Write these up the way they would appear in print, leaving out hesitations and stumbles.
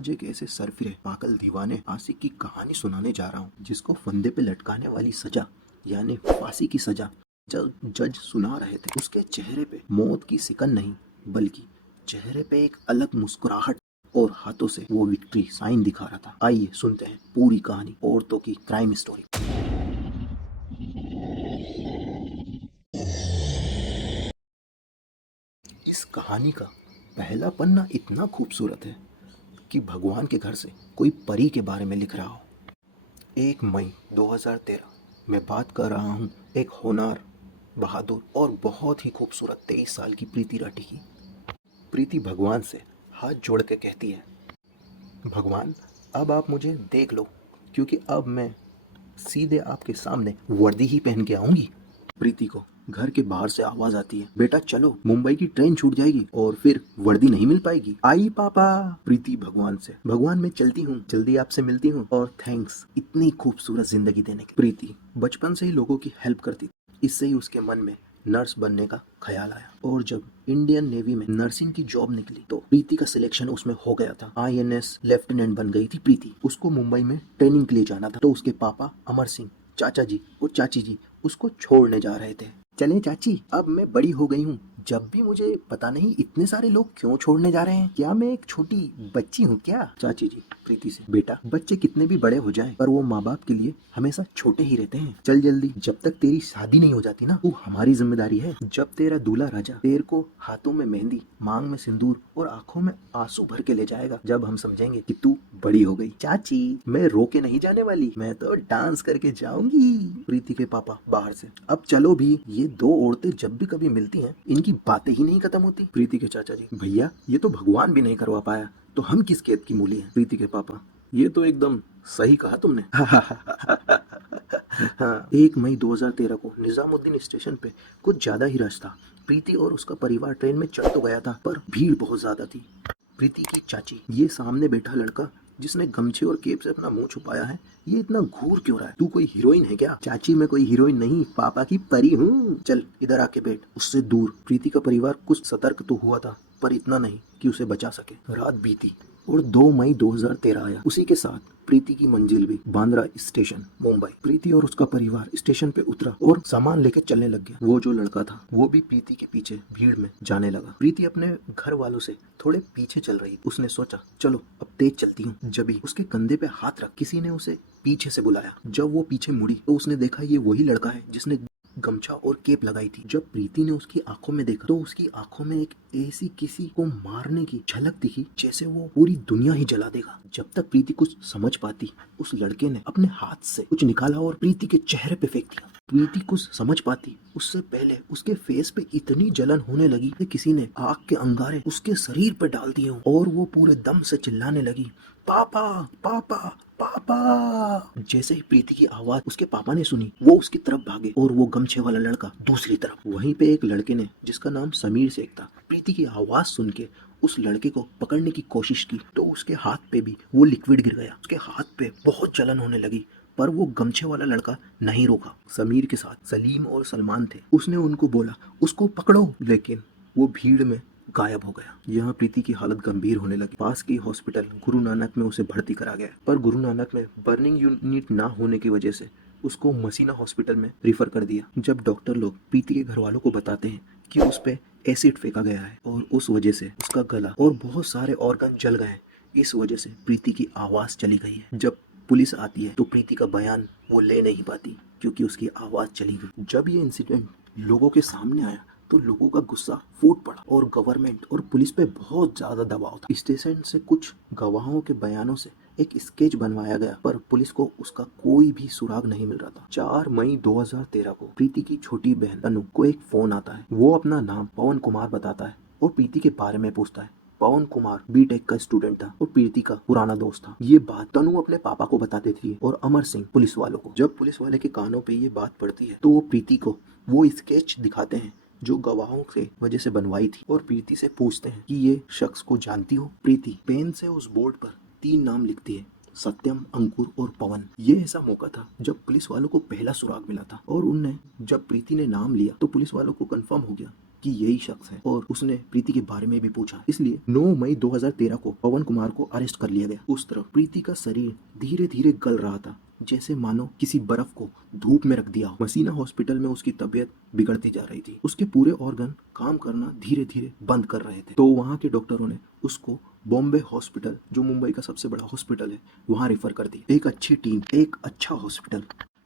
आज एक ऐसे सरफिरे पागल दीवाने आशिक की कहानी सुनाने जा रहा हूँ जिसको फंदे पे लटकाने वाली सजा यानी फांसी की सजा जब जज सुना रहे थे उसके चेहरे पे मौत की सिकन नहीं बल्कि चेहरे पे एक अलग मुस्कुराहट और हाथों से वो विक्ट्री साइन दिखा रहा था। आइए सुनते हैं पूरी कहानी औरतों की क्राइम स्टोरी। इस कहानी का पहला पन्ना इतना खूबसूरत है कि भगवान के घर से कोई परी के बारे में लिख रहा हो। 1 मई 2013 मैं बात कर रहा हूँ एक होनहार, बहादुर और बहुत ही खूबसूरत 23 साल की प्रीति राठी की। प्रीति भगवान से हाथ जोड़ के कहती है, भगवान अब आप मुझे देख लो क्योंकि अब मैं सीधे आपके सामने वर्दी ही पहन के आऊंगी। प्रीति को घर के बाहर से आवाज आती है, बेटा चलो मुंबई की ट्रेन छूट जाएगी और फिर वर्दी नहीं मिल पाएगी। आई पापा। प्रीति भगवान से, भगवान मैं चलती हूँ, जल्दी आपसे मिलती हूँ और थैंक्स इतनी खूबसूरत जिंदगी देने के। प्रीति बचपन से ही लोगों की हेल्प करती थी, इससे ही उसके मन में नर्स बनने का ख्याल आया और जब इंडियन नेवी में नर्सिंग की जॉब निकली तो प्रीति का सिलेक्शन उसमें हो गया था। INS लेफ्टिनेंट बन गई थी प्रीति। उसको मुंबई में ट्रेनिंग के लिए जाना था तो उसके पापा अमर सिंह, चाचा जी और चाची जी उसको छोड़ने जा रहे थे। चले चाची, अब मैं बड़ी हो गई हूँ, जब भी मुझे पता नहीं इतने सारे लोग क्यों छोड़ने जा रहे हैं, क्या मैं एक छोटी बच्ची हूँ क्या? चाची जी प्रीति से, बेटा बच्चे कितने भी बड़े हो जाएं पर वो माँ बाप के लिए हमेशा छोटे ही रहते हैं। चल जल्दी, जब तक तेरी शादी नहीं हो जाती ना वो हमारी जिम्मेदारी है। जब तेरा दूल्हा राजा तेरे को हाथों में मेहंदी, मांग में सिंदूर और आंखों में आंसू भर के ले जाएगा, जब हम समझेंगे कि तू बड़ी हो गई। चाची मैं रो के नहीं जाने वाली, मैं तो डांस करके जाऊंगी। प्रीति के पापा बाहर से, अब चलो भी, ये दो औरतें जब भी कभी मिलती हैं इनकी बातें ही नहीं खत्म होती। प्रीति के चाचा जी, भैया ये तो भगवान भी नहीं करवा पाया तो हम किस खेत की मूली हैं। प्रीति के पापा, ये तो एकदम सही कहा तुमने। हाँ, 1 मई 2013 को निजामुद्दीन स्टेशन पे कुछ ज्यादा ही रश था। प्रीति और उसका परिवार ट्रेन में चढ़ तो गया था पर भीड़ बहुत ज्यादा थी। प्रीति की चाची, ये सामने बैठा लड़का जिसने गमछे और केप से अपना मुंह छुपाया है, ये इतना घूर क्यों रहा है? तू कोई हीरोइन है क्या? चाची मैं कोई हीरोइन नहीं, पापा की परी हूँ। चल इधर आके बैठ। उससे दूर प्रीति का परिवार कुछ सतर्क तो हुआ था पर इतना नहीं कि उसे बचा सके। रात बीती और 2 मई 2013 आया। उसी के साथ प्रीति की मंजिल भी, बांद्रा स्टेशन मुंबई। प्रीति और उसका परिवार स्टेशन पे उतरा और सामान लेके चलने लग गया। वो जो लड़का था वो भी प्रीति के पीछे भीड़ में जाने लगा। प्रीति अपने घर वालों से थोड़े पीछे चल रही। उसने सोचा चलो अब तेज चलती हूँ। जब ही उसके कंधे पे हाथ रख किसी ने उसे पीछे से बुलाया। जब वो पीछे मुड़ी तो उसने देखा ये वही लड़का है जिसने गमछा और केप लगाई थी। जब प्रीति ने उसकी आंखों में देखा तो उसकी आंखों में एक ऐसी किसी को मारने की झलक दिखी जैसे वो पूरी दुनिया ही जला देगा। जब तक प्रीति कुछ समझ पाती उस लड़के ने अपने हाथ से कुछ निकाला और प्रीति के चेहरे पे फेंक दिया। प्रीति कुछ समझ पाती उससे पहले उसके फेस पे इतनी जलन होने लगी कि किसी ने आग के अंगारे उसके शरीर पे डाल दिए और वो पूरे दम से चिल्लाने लगी, पापा पापा पापा। जैसे ही प्रीति की आवाज उसके पापा ने सुनी वो उसकी तरफ भागे और वो गमछे वाला लड़का दूसरी तरफ। वहीं पे एक लड़के ने जिसका नाम समीर शेख था प्रीति की आवाज सुन के उस लड़के को पकड़ने की कोशिश की तो उसके हाथ पे भी वो लिक्विड गिर गया। उसके हाथ पे बहुत जलन होने लगी पर वो गमछे वाला लड़का नहीं रोका। समीर के साथ सलीम और सलमान थे। उसने उनको बोला उसको पकड़ो, लेकिन वो भीड़ में गायब हो गया। यहाँ प्रीति की हालत गंभीर होने लगी। पास की हॉस्पिटल गुरु नानक में उसे भर्ती करा गया पर गुरु नानक में बर्निंग यूनिट ना होने की वजह से उसको मसीना हॉस्पिटल में रिफर कर दिया। जब डॉक्टर लोग प्रीति के घर वालों को बताते हैं कि उस पे एसिड फेंका गया है और उस वजह से उसका गला और बहुत सारे ऑर्गन जल गए हैं, इस वजह से प्रीति की आवाज चली गई है। जब पुलिस आती है तो प्रीति का बयान वो ले नहीं पाती क्योंकि उसकी आवाज चली गई। जब ये इंसिडेंट लोगों के सामने आया तो लोगों का गुस्सा फूट पड़ा और गवर्नमेंट और पुलिस पे बहुत ज्यादा दबाव था। स्टेशन से कुछ गवाहों के बयानों से एक स्केच बनवाया गया पर पुलिस को उसका कोई भी सुराग नहीं मिल रहा था। 4 मई 2013 को प्रीति की छोटी बहन तनु को एक फोन आता है। वो अपना नाम पवन कुमार बताता है और प्रीति के बारे में पूछता है। पवन कुमार बीटेक का स्टूडेंट था और प्रीति का पुराना दोस्त था। ये बात तनु अपने पापा को बता देती है और अमर सिंह पुलिस वालों को। जब पुलिस वाले के कानों पे ये बात पड़ती है तो वो प्रीति को वो स्केच दिखाते हैं जो गवाहों के वजह से बनवाई थी और प्रीति से पूछते हैं कि ये शख्स को जानती हो? प्रीति पेन से उस बोर्ड पर 3 नाम लिखती है, सत्यम, अंकुर और पवन। ये ऐसा मौका था जब पुलिस वालों को पहला सुराग मिला था और उनने जब प्रीति ने नाम लिया तो पुलिस वालों को कंफर्म हो गया कि यही शख्स है और उसने प्रीति के बारे में भी पूछा। इसलिए 9 मई 2013 को पवन कुमार को अरेस्ट कर लिया गया। उस तरफ प्रीति का शरीर धीरे धीरे गल रहा था, जैसे मानो किसी बर्फ को धूप में रख दिया हो। मसीना हॉस्पिटल में उसकी तबीयत बिगड़ती जा रही थी। उसके पूरे ऑर्गन काम करना धीरे धीरे बंद कर रहे थे। तो वहाँ के डॉक्टरों ने उसको बॉम्बे हॉस्पिटल, जो मुंबई का सबसे बड़ा हॉस्पिटल है, वहाँ रेफर कर दी। एक अच्छी टीम, एक अच्छा हॉस्पिटल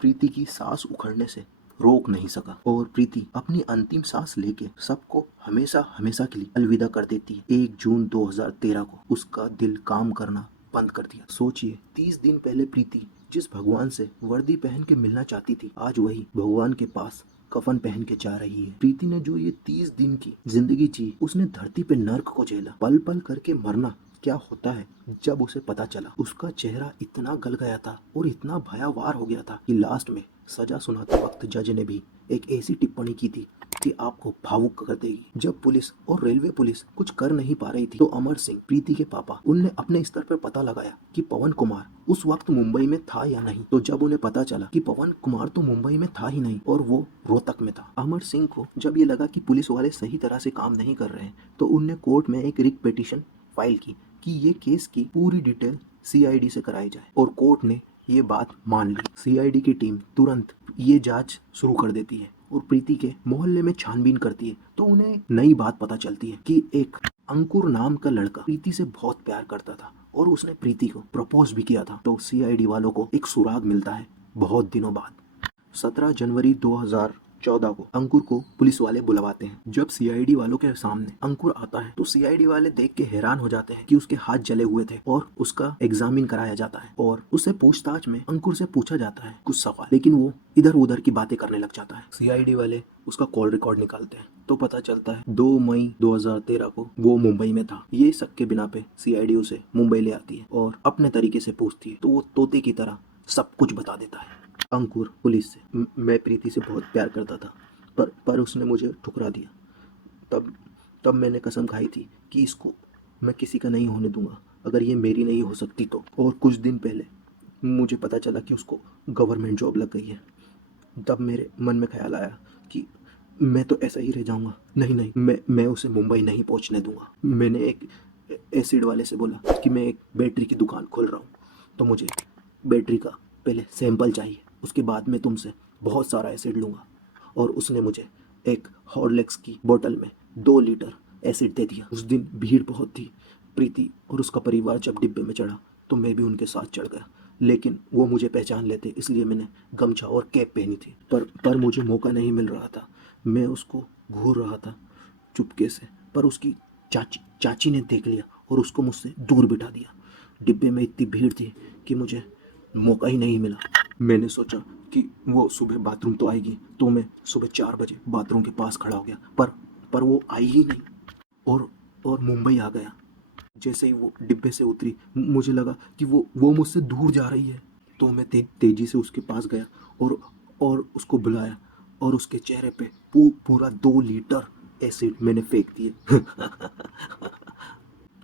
प्रीति की सांस उखड़ने से रोक नहीं सका और प्रीति अपनी अंतिम सांस लेके सबको हमेशा हमेशा के लिए अलविदा कर देती है। 1 जून 2013 को उसका दिल काम करना बंद कर दिया। सोचिए, 30 दिन पहले प्रीति जिस भगवान से वर्दी पहन के मिलना चाहती थी, आज वही भगवान के पास कफन पहन के जा रही है। प्रीति ने जो ये 30 दिन की जिंदगी जी, उसने धरती पे नर्क को झेला। पल पल करके मरना क्या होता है, जब उसे पता चला उसका चेहरा इतना गल गया था और इतना भयावार हो गया था कि लास्ट में सजा सुनाते वक्त जज ने भी एक ऐसी टिप्पणी की थी कि आपको भावुक कर देगी। जब पुलिस और रेलवे पुलिस कुछ कर नहीं पा रही थी, तो अमर सिंह, प्रीति के पापा, उनने अपने स्तर पर पता लगाया कि पवन कुमार उस वक्त मुंबई में था या नहीं। तो जब उन्हें पता चला कि पवन कुमार तो मुंबई में था ही नहीं और वो रोहतक में था, अमर सिंह को जब ये लगा कि पुलिस वाले सही तरह से काम नहीं कर रहे हैं, तो उनने कोर्ट में एक रिट पिटीशन फाइल की कि ये केस की पूरी डिटेल सीआईडी से कराई जाए और कोर्ट ने ये बात मान ली। सीआईडी की टीम तुरंत ये जांच शुरू कर देती है और प्रीति के मोहल्ले में छानबीन करती है। तो उन्हें नई बात पता चलती है कि एक अंकुर नाम का लड़का प्रीति से बहुत प्यार करता था और उसने प्रीति को प्रपोज भी किया था। तो सीआईडी वालों को एक सुराग मिलता है बहुत दिनों बाद। 17 जनवरी 2014 को अंकुर को पुलिस वाले बुलवाते हैं। जब सीआईडी वालों के सामने अंकुर आता है तो सीआईडी वाले देख के हैरान हो जाते हैं कि उसके हाथ जले हुए थे और उसका एग्जामिन कराया जाता है और उससे पूछताछ में अंकुर से पूछा जाता है कुछ सवाल, लेकिन वो इधर उधर की बातें करने लग जाता है। सीआईडी वाले उसका कॉल रिकॉर्ड निकालते हैं तो पता चलता है 2 मई 2013 को वो मुंबई में था। ये शक के बिना पे सीआईडी उसे मुंबई ले आती है और अपने तरीके से पूछती है तो वो तोते की तरह सब कुछ बता देता है। अंकुर पुलिस से, मैं प्रीति से बहुत प्यार करता था पर उसने मुझे ठुकरा दिया। तब मैंने कसम खाई थी कि इसको मैं किसी का नहीं होने दूंगा अगर ये मेरी नहीं हो सकती तो। और कुछ दिन पहले मुझे पता चला कि उसको गवर्नमेंट जॉब लग गई है। तब मेरे मन में ख्याल आया कि मैं तो ऐसा ही रह जाऊंगा। नहीं, मैं उसे मुंबई नहीं पहुंचने दूंगा। मैंने एक एसिड वाले से बोला कि मैं एक बैटरी की दुकान खोल रहा हूँ, तो मुझे बैटरी का पहले सैंपल चाहिए, उसके बाद मैं तुमसे बहुत सारा एसिड लूँगा। और उसने मुझे एक हॉर्लिक्स की बोतल में 2 लीटर एसिड दे दिया। उस दिन भीड़ बहुत थी। प्रीति और उसका परिवार जब डिब्बे में चढ़ा तो मैं भी उनके साथ चढ़ गया, लेकिन वो मुझे पहचान लेते इसलिए मैंने गमछा और कैप पहनी थी। पर मुझे मौका नहीं मिल रहा था। मैं उसको घूर रहा था चुपके से, पर उसकी चाची ने देख लिया और उसको मुझसे दूर बिठा दिया। डिब्बे में इतनी भीड़ थी कि मुझे मौका ही नहीं मिला। मैंने सोचा कि वो सुबह बाथरूम तो आएगी, तो मैं सुबह 4 बजे बाथरूम के पास खड़ा हो गया, पर वो आई ही नहीं और मुंबई आ गया। जैसे ही वो डिब्बे से उतरी मुझे लगा कि वो मुझसे दूर जा रही है, तो मैं तेजी से उसके पास गया और उसको बुलाया और उसके चेहरे पे पूरा 2 लीटर एसिड मैंने फेंक दिए।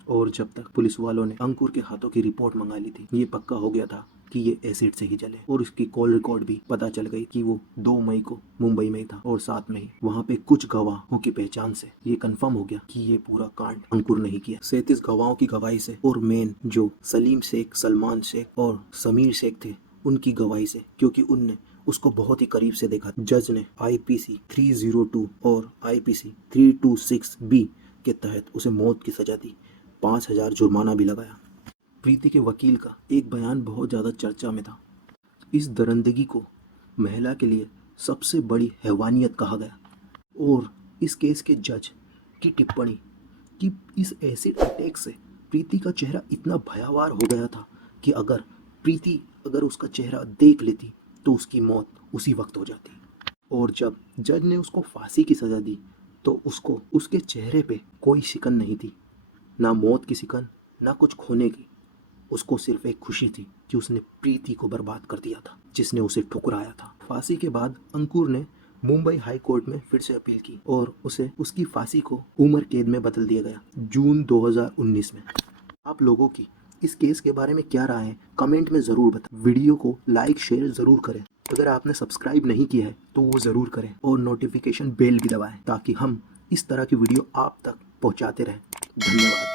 और जब तक पुलिस वालों ने अंकुर के हाथों की रिपोर्ट मंगा ली थी, ये पक्का हो गया था कि ये एसिड से ही जले। और इसकी कॉल रिकॉर्ड भी पता चल गई कि वो 2 मई को मुंबई में ही था और साथ में ही वहाँ पे कुछ गवाहों की पहचान से ये कंफर्म हो गया कि ये पूरा कांड अंकुर ने ही किया। 37 गवाहों की गवाही से और मेन जो सलीम शेख, सलमान शेख और समीर शेख थे, उनकी गवाही से, क्योंकि उनने उसको बहुत ही करीब से देखा। जज ने IPC 302 और IPC 326B के तहत उसे मौत की सजा दी। 5,000 जुर्माना भी लगाया। प्रीति के वकील का एक बयान बहुत ज़्यादा चर्चा में था। इस दरिंदगी को महिला के लिए सबसे बड़ी हैवानियत कहा गया। और इस केस के जज की टिप्पणी कि इस एसिड अटैक से प्रीति का चेहरा इतना भयावार हो गया था कि अगर उसका चेहरा देख लेती तो उसकी मौत उसी वक्त हो जाती। और जब जज ने उसको फांसी की सज़ा दी तो उसको उसके चेहरे पे कोई शिकन नहीं थी, ना मौत की शिकन, ना कुछ खोने की। उसको सिर्फ एक खुशी थी कि उसने प्रीति को बर्बाद कर दिया था, जिसने उसे ठुकराया था। फांसी के बाद अंकुर ने मुंबई हाई कोर्ट में फिर से अपील की और उसे उसकी फांसी को उम्र कैद में बदल दिया गया जून 2019 में। आप लोगों की इस केस के बारे में क्या राय है, कमेंट में ज़रूर बताएं। वीडियो को लाइक शेयर ज़रूर करें। अगर आपने सब्सक्राइब नहीं किया है तो वो ज़रूर करें और नोटिफिकेशन बेल भी दबाएं ताकि हम इस तरह की वीडियो आप तक पहुंचाते रहें। धन्यवाद।